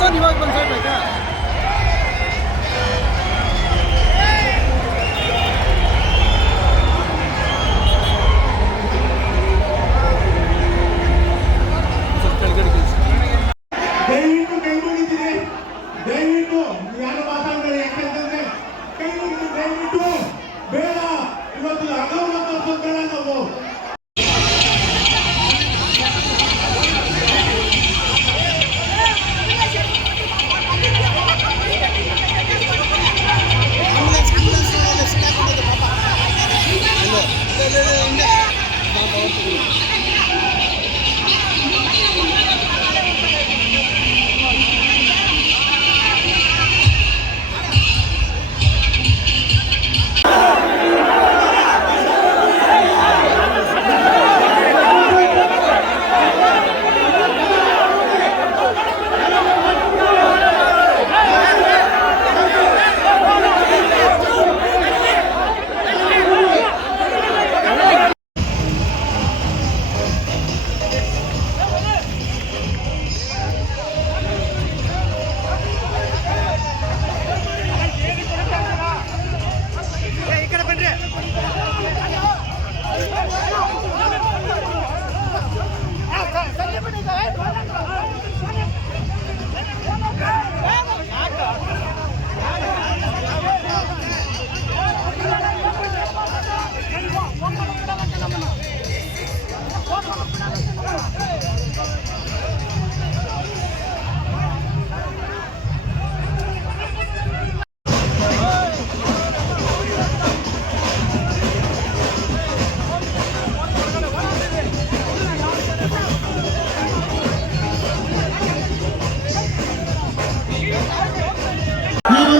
Sir ಇವಾಗ ಬಂದು side ಆಯ್ತಾ ದಯವಿಟ್ಟು ಯಾರು ಮಾತಾಡಿದ್ರೆ ಯಾಕೆಂತಂದ್ರೆ ಕೈ ಮುಗಿದು ದಯವಿಟ್ಟು ಬೇಡ ಇವತ್ತು ಅಗೌರವ ಬೇಡ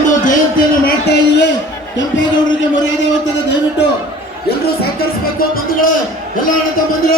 ನಾವು ಜಯಂತಿಯನ್ನು ಮಾಡ್ತಾ ಇದ್ದೀವಿ. ಕೆಂಪೇಗೌಡರಿಗೆ ಮರ್ಯಾದೆ ಹೋಗ್ತದೆ. ದಯವಿಟ್ಟು ಎಲ್ಲರೂ ಸಹಕರಿಸಬೇಕು. ಬಂಧುಗಳೇ, ಎಲ್ಲ ಅಣ್ಣ ತಮ್ಮಂದಿರು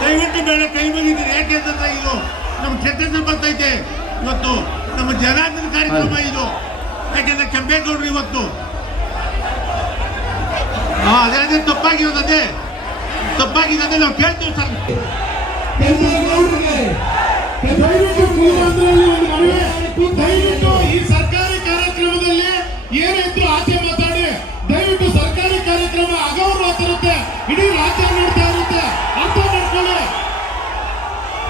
ದಯವಿಟ್ಟು ಬೇಡ ಕೈ ಮುಗಿದಿರಿ. ಯಾಕೆಂತಂದ್ರೆ ಇದು ನಮ್ಮ ಕ್ಷೇತ್ರದಲ್ಲಿ ಬರ್ತೈತೆ. ಇವತ್ತು ನಮ್ಮ ಜನಾರ್ದನ ಕಾರ್ಯಕ್ರಮ ಇದು. ಯಾಕೆಂದ್ರೆ ಕೆಂಪೇಗೌಡರು ಇವತ್ತು ಅದೇ ತಪ್ಪಾಗಿರೋದೇ ನಾವು ಕೇಳ್ತೀವಿ ಸರ್. ದಯವಿಟ್ಟು ಈ ಸರ್ಕಾರಿ ಕಾರ್ಯಕ್ರಮದಲ್ಲಿ ಏನಿದ್ರು ಆಚೆ ಮಾತಾಡಿ. ದಯವಿಟ್ಟು ಸರ್ಕಾರಿ ಕಾರ್ಯಕ್ರಮ ಅಗೌರವ ತರುತ್ತೆ, ಇಡೀ ರಾಜ್ಯ ನೋಡ್ತಾ ಇರುತ್ತೆ. ಅರ್ಥ ಮಾಡ್ಕೊಳ್ಳಿ.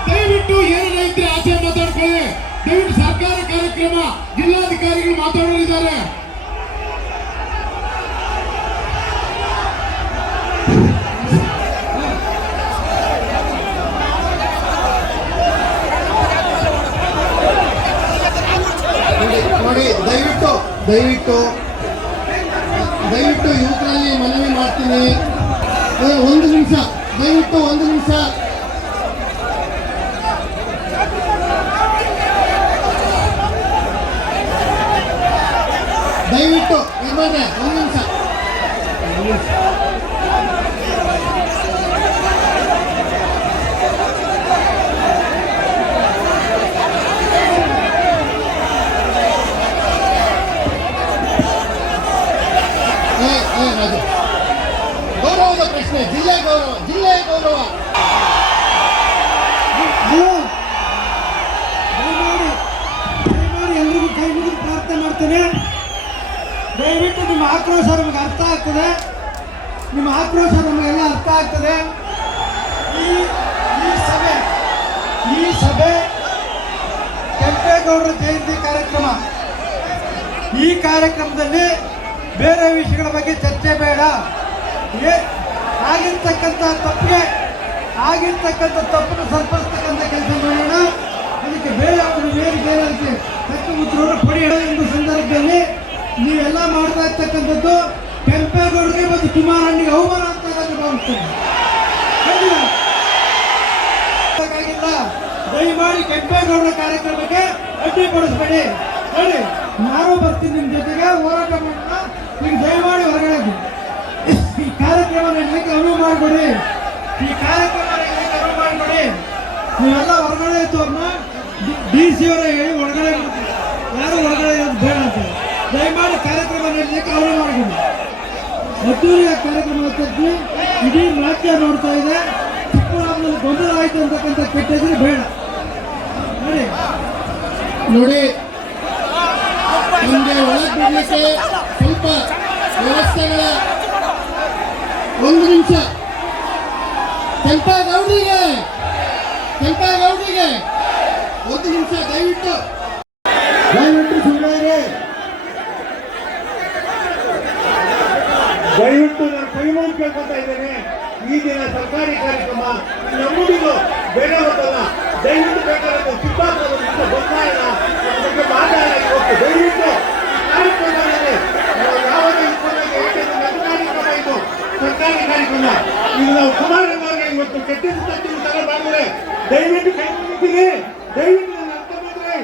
ದಯವಿಟ್ಟು ಏನೆಲ್ಲ ಇದ್ರೆ ಆಚೆ ಮಾತಾಡ್ಕೊಳ್ಳಿ. ದಯವಿಟ್ಟು ಸರ್ಕಾರಿ ಕಾರ್ಯಕ್ರಮ ಜಿಲ್ಲಾಧಿಕಾರಿಗಳು ಮಾತಾಡೋರಿದ್ದಾರೆ. ನೋಡಿ, ದಯವಿಟ್ಟು ಯುವಕರಲ್ಲಿ ಮನವಿ ಮಾಡ್ತೀನಿ. ಒಂದು ನಿಮಿಷ, ದಯವಿಟ್ಟು ಒಂದು ನಿಮಿಷ. ದಯವಿಟ್ಟು ಇರ್ಬಾರ್ದೆ, ಒಂದು ನಿಮಿಷ. ಗೌರವದ ಪ್ರಶ್ನೆ, ಜಿಲ್ಲೆಯ ಗೌರವ. ಎಲ್ರಿಗೂ ಕೈ ಮುಗಿದು ಪ್ರಾರ್ಥನೆ ಮಾಡ್ತೇನೆ. ದಯವಿಟ್ಟು ನಿಮ್ಮ ಆಕ್ರೋಶ ನಮಗೆ ಅರ್ಥ ಆಗ್ತದೆ. ನಿಮ್ಮ ಆಕ್ರೋಶ ನಮಗೆಲ್ಲ ಅರ್ಥ ಆಗ್ತದೆ. ಈ ಈ ಸಭೆ ಕೆಂಪೇಗೌಡರ ಜಯಂತಿ ಕಾರ್ಯಕ್ರಮ. ಈ ಕಾರ್ಯಕ್ರಮದಲ್ಲಿ ಬೇರೆ ವಿಷಯಗಳ ಬಗ್ಗೆ ಚರ್ಚೆ ಬೇಡ. ಆಗಿರ್ತಕ್ಕಂಥ ತಪ್ಪನ್ನು ಸರಿಪಡಿಸ್ತಕ್ಕಂಥ ಕೆಲಸ ಮಾಡೋಣ. ಅದಕ್ಕೆ ಬೇರೆ ಅವರು ಬೇರೆ ಅದಕ್ಕೆ ತಕ್ಕ ಉತ್ತರವನ್ನು ಪಡೆಯೋಣ ಎಂಬ ಸಂದರ್ಭದಲ್ಲಿ ನೀವೆಲ್ಲ ಮಾಡ್ತಾ ಇರ್ತಕ್ಕಂಥದ್ದು ಕೆಂಪೇಗೌಡರಿಗೆ ಮತ್ತು ಕುಮಾರಣ್ಣಗೆ ಅವಮಾನ ಅಂತ ನಾನು ಭಾವಿಸ್ತೇನೆ. ಹಾಗಾಗಿಲ್ಲ, ದಯಮಾಡಿ ಕೆಂಪೇಗೌಡರ ಕಾರ್ಯಕ್ರಮಕ್ಕೆ ಅಡ್ಡಿಪಡಿಸಬೇಡಿ. ನೋಡಿ, ನಾನು ಬರ್ತೀನಿ ನಿಮ್ಮ ಜೊತೆಗೆ ಹೋರಾಟ ಮಾಡೋಣ. ಈಗ ದಯಮಾಡಿ ಹೊರಗಡೆ ಈ ಕಾರ್ಯಕ್ರಮ ನಡೆಯಲಿಕ್ಕೆ ಅನುವು ಮಾಡಿಕೊಡಿ. ನೀವೆಲ್ಲ ಹೊರಗಡೆ ಇತ್ತು ಅವ್ರನ್ನ DC ಅವರ ಹೇಳಿ ಒಳಗಡೆ ಯಾರು ಹೊರಗಡೆ ಇರೋದು ಬೇಡ ಅಂತ ದಯಮಾಡಿ ಕಾರ್ಯಕ್ರಮ ನಡೆಯಲಿಕ್ಕೆ ಅನುವು ಮಾಡಿಕೊಡಿ. ಅದ್ದೂರಿಯ ಕಾರ್ಯಕ್ರಮ ತಪ್ಪಿ ಇಡೀ ರಾಜ್ಯ ನೋಡ್ತಾ ಇದೆ. ಚಿಕ್ಕಬಳ್ಳಾಪುರದಲ್ಲಿ ಗೊಂದಲ ಆಯ್ತು ಅಂತಕ್ಕಂಥ ಕೆಟ್ಟದ್ರೆ ಬೇಡ. ನೋಡಿ, ನಮಗೆ ಒಳಗೆ ಬಿಡಲಿಕ್ಕೆ ಸ್ವಲ್ಪ ವ್ಯವಸ್ಥೆಗಳ ಒಂದು ನಿಮಿಷ. ಕೆಂಪೇಗೌಡರಿಗೆ ಒಂದು ನಿಮಿಷ ದಯವಿಟ್ಟು ಸುಮ್ಮನೆ ದಯವಿಟ್ಟು ನಾನು ಕೈಮೂರು ಕೇಳ್ಕೊತಾ ಇದ್ದೇನೆ. ಈ ದಿನ ಸರ್ಕಾರಿ ಕಾರ್ಯಕ್ರಮ ನಮ್ಮೂರಿಗೂ ಬೇಡ ಗೊತ್ತಲ್ಲ. ದಯವಿಟ್ಟು ಬೇಕಾದ್ರೆ ಸಿದ್ದಾಪುರದಿಂದ ಗೊತ್ತಾಯಿಲ್ಲ ಬಗ್ಗೆ ಮಾತಾಡೋಕ್ಕೆ ಹೋಗ್ತು. ದಯವಿಟ್ಟು ಕಾರ್ಯಕ್ರಮದಲ್ಲಿ ಯಾವುದೇ ಕಾರ್ಯಕ್ರಮ ಇದು ಸರ್ಕಾರಿ ಕಾರ್ಯಕ್ರಮ. ಇದು ನಾವು ಕುಮಾರಣ್ಣವರಿಗೆ ಇವತ್ತು ಕೆಟ್ಟಿದ್ದು ತಪ್ಪಿನ ತರ ಮಾಡಿದ್ರೆ ದಯವಿಟ್ಟು ಕೈ ಮುಗಿತೀನಿ. ದಯವಿಟ್ಟು ನನ್ನ ಅರ್ಥ ಮಾಡಿದ್ರೆ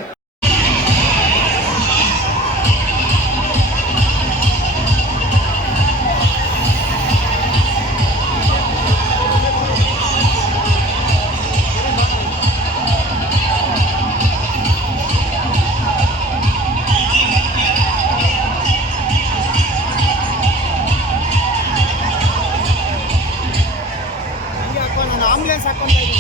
ಆಂಬುಲೆನ್ಸ್ ಹಾಕೊಂತ ಇದ್ದೀನಿ.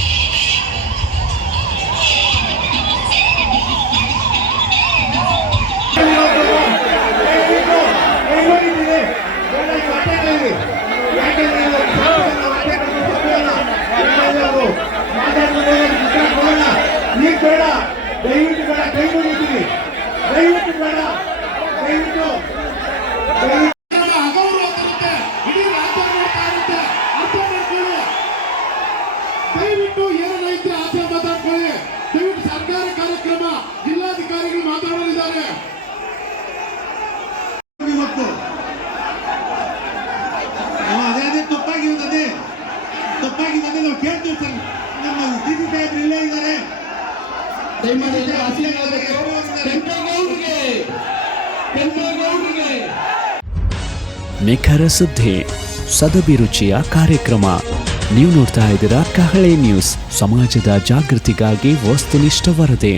ಈಗ ಬೇಡ, ದಯವಿಟ್ಟು ಬೇಡ, ಕೈ ಮುಗಿತೀನಿ. ದಯವಿಟ್ಟು ಬೇಡ, ದಯವಿಟ್ಟು ಅಗೌರವ ತರುತ್ತೆ. ಇಡೀ ರಾಜ್ಯ ನೋಡ್ತಾ ಇರುತ್ತೆ. ಅರ್ಥ ಮಾಡ್ಕೊಳ್ಳಿ. ದಯವಿಟ್ಟು ಏನೈತೆ ಆಚೆ ಮಾತಾಡ್ಕೊಳ್ಳಿ. ದಯವಿಟ್ಟು ಸರ್ಕಾರಿ ಕಾರ್ಯಕ್ರಮ ಜಿಲ್ಲಾಧಿಕಾರಿಗಳು ಮಾತಾಡಲಿದ್ದಾರೆ. ಇವತ್ತು ಅದೇ ತಪ್ಪಾಗಿರೋದೇ ನಾವು ಕೇಳ್ತೀವಿ ಸರ್. ನಮ್ಮ DC ಸಾಹೇಬ್ರು ಇಲ್ಲೇ ಇದ್ದಾರೆ. ನಿಖರ ಸುದ್ದಿ, ಸದಭಿರುಚಿಯ ಕಾರ್ಯಕ್ರಮ. ನೀವು ನೋಡ್ತಾ ಇದ್ದೀರಾ ಕಹಳೆ ನ್ಯೂಸ್, ಸಮಾಜದ ಜಾಗೃತಿಗಾಗಿ ವಸ್ತುನಿಷ್ಠ ವರದಿ.